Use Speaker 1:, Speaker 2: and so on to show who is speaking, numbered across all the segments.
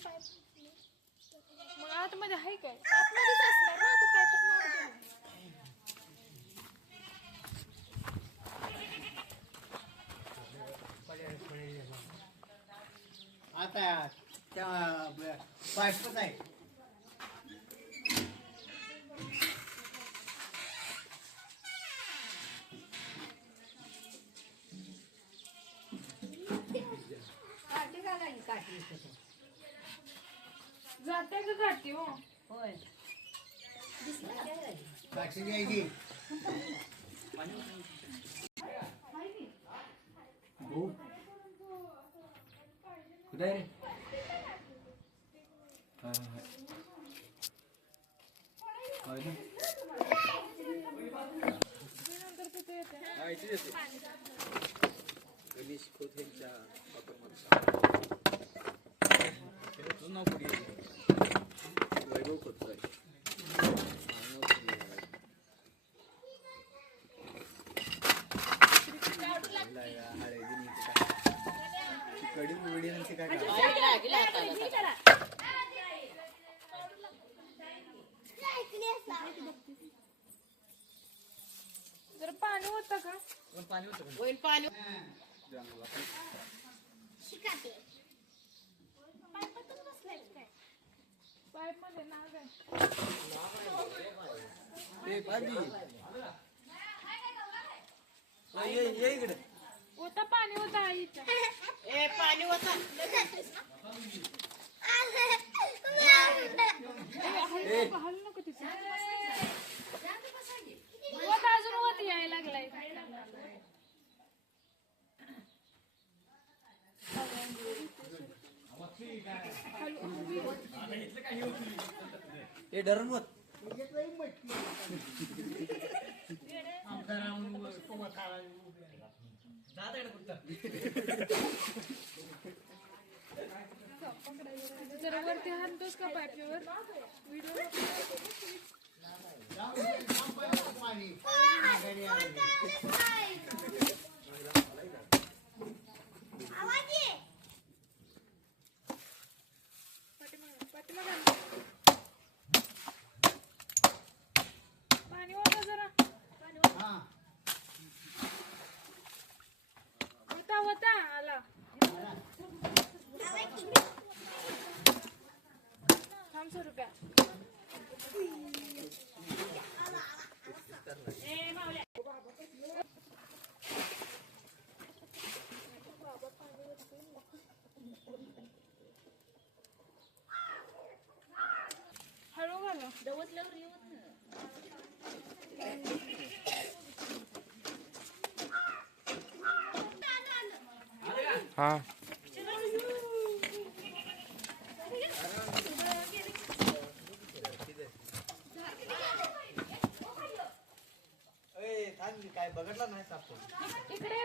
Speaker 1: ही pipe मग आतमध्ये आहे काय? आतमध्येच असणार ना त्या काय आत गेली
Speaker 2: आता त्या पाठवत आहे
Speaker 1: जाते का काठी हो
Speaker 3: होय
Speaker 2: काठी द्यायची
Speaker 4: हो कुठे आहे रे हा, हा, हा. होय ना?
Speaker 1: नंतर तिथे येते
Speaker 4: इथे येते. गणेश खोत यांच्या वापरमध्ये. तुझं नाव कुठे येते? वैभव खोत आहे. नाव कुठे आहे? पहिला आहे का? हळदीने इथे काय? कढी मुरडी यांचे काय काय
Speaker 3: गेला गेला हाताला सगळा.
Speaker 1: जर पाणी होतं का?
Speaker 4: पण पाणी होतं. का?
Speaker 3: होईल पाणी
Speaker 4: जंगलात.
Speaker 1: पाईपमध्ये नाग आहे.
Speaker 4: ए, बाजी. हा, ये ये इकडे.
Speaker 1: होता पाणी होता आईच्या
Speaker 3: ए पाणी होता.
Speaker 1: हल नको तिथे
Speaker 4: ए डरून मत
Speaker 1: जरा वरती हाणतोस का पाईपवर व्हिडिओ
Speaker 2: पाणी. माघारी आलं.
Speaker 1: पाणी होतं जरा
Speaker 2: हा
Speaker 1: होता होता आला थांब रुपया हळू घाला
Speaker 5: हा.
Speaker 1: इकडे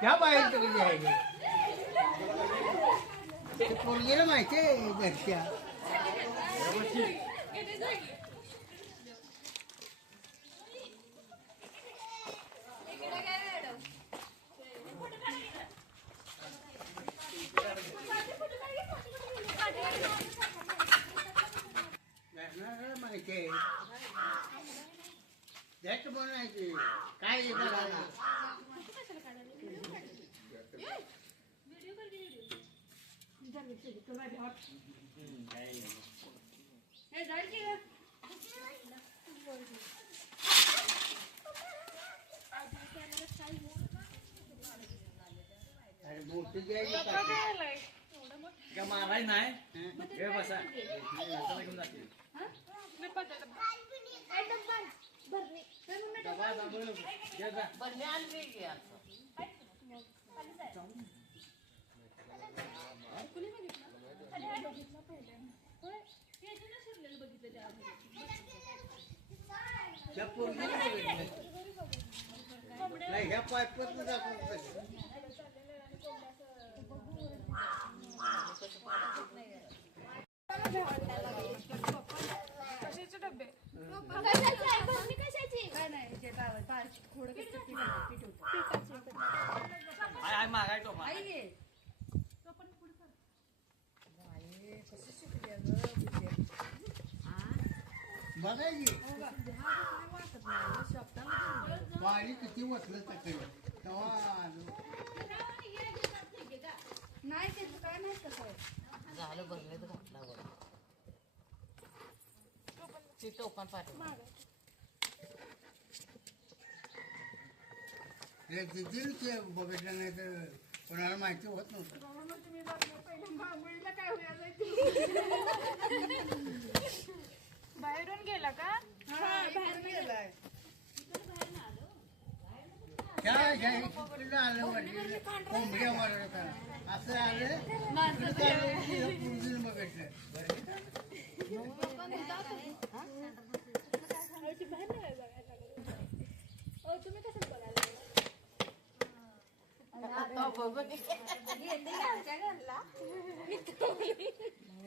Speaker 1: क्या पाहिजे तुझी ते-
Speaker 2: पोरगीला माहिती आहे घरच्या. माहिती आहे. द्यायचं बोलायचे. काय करायला अरे मोठी द्यायची
Speaker 1: पप्पा
Speaker 2: पाहिजे.
Speaker 1: काय आलाय
Speaker 4: का माराय नाही हे बसा घेऊन जातील.
Speaker 1: मी
Speaker 2: ह्या पोरगीला बघितलं. नाही. ह्या पायपातनं दाखवत होतं.
Speaker 1: कशाचे डबे
Speaker 2: बघायची. किती वसलं सकाळी तेव्हा आलो.
Speaker 3: झालं बघण्यात घातला बघ. ती पाठव.
Speaker 2: ते बघितलं नाही तर कोणाला माहिती होत नव्हतं.
Speaker 1: बाहेरून गेला का?
Speaker 2: कोंबड्या मारत होता असं आलं. इकडं आलं. की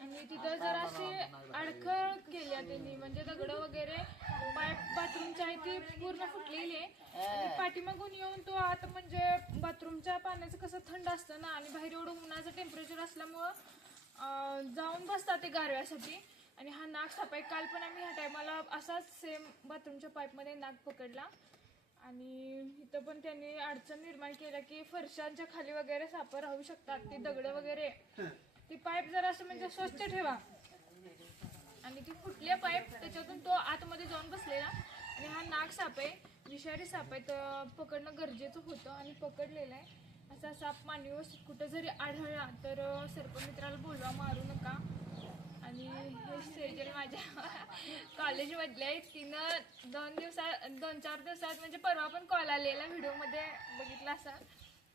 Speaker 1: आणि तिथं जराशी अडखळ केल्या त्यांनी म्हणजे दगड वगैरे पाईप बाथरूमच्या आहे ती पूर्ण फुटलेली आहे आणि पाठीमागून येऊन तो आत म्हणजे बाथरूमच्या पाण्याचं कसं थंड असतं ना आणि बाहेर एवढं उन्हाचं टेम्परेचर असल्यामुळं जाऊन बसतात ते गारव्यासाठी. आणि हा नाक साप आहे काल पण आम्ही ह्या टायमाला असाच सेम बाथरूमच्या पाईपमध्ये नाक पकडला. आणि इथं पण त्यांनी अडचण निर्माण केल्या की फरशांच्या खाली वगैरे साप राहू शकतात ते दगड वगैरे. ती पाईप जरा असं म्हणजे स्वच्छ ठेवा. आणि ती फुटली पाईप त्याच्यातून तो आतमध्ये जाऊन बसलेला. आणि हा नाक साप आहे विषारी साप आहे तर पकडणं गरजेचं होतं आणि पकडलेलं आहे. असा साप मानवी कुठं जरी आढळला तर सर्पमित्राला बोलवा मारू नका. आणि हे सेजल माझ्या कॉलेजमधले आहे तिनं दोन दिवसात दोन चार दिवसात म्हणजे परवा पण कॉल आलेला व्हिडिओमध्ये बघितला असा.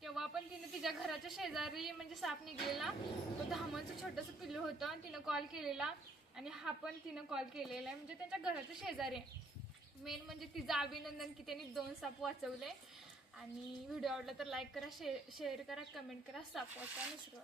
Speaker 1: तेव्हा पण तिनं तिच्या घराच्या शेजारी म्हणजे साप निघलेला. तो धामांचं छोटंसं पिल्लू होतं आणि तिनं कॉल केलेला. आणि हा पण तिनं कॉल केलेला आहे. म्हणजे त्यांच्या घराच्या शेजारी मेन म्हणजे तिचं अभिनंदन की त्यांनी दोन साप वाचवले. आणि व्हिडिओ आवडला तर लाईक करा शे शेअर करा कमेंट करा साप वाचा निसरू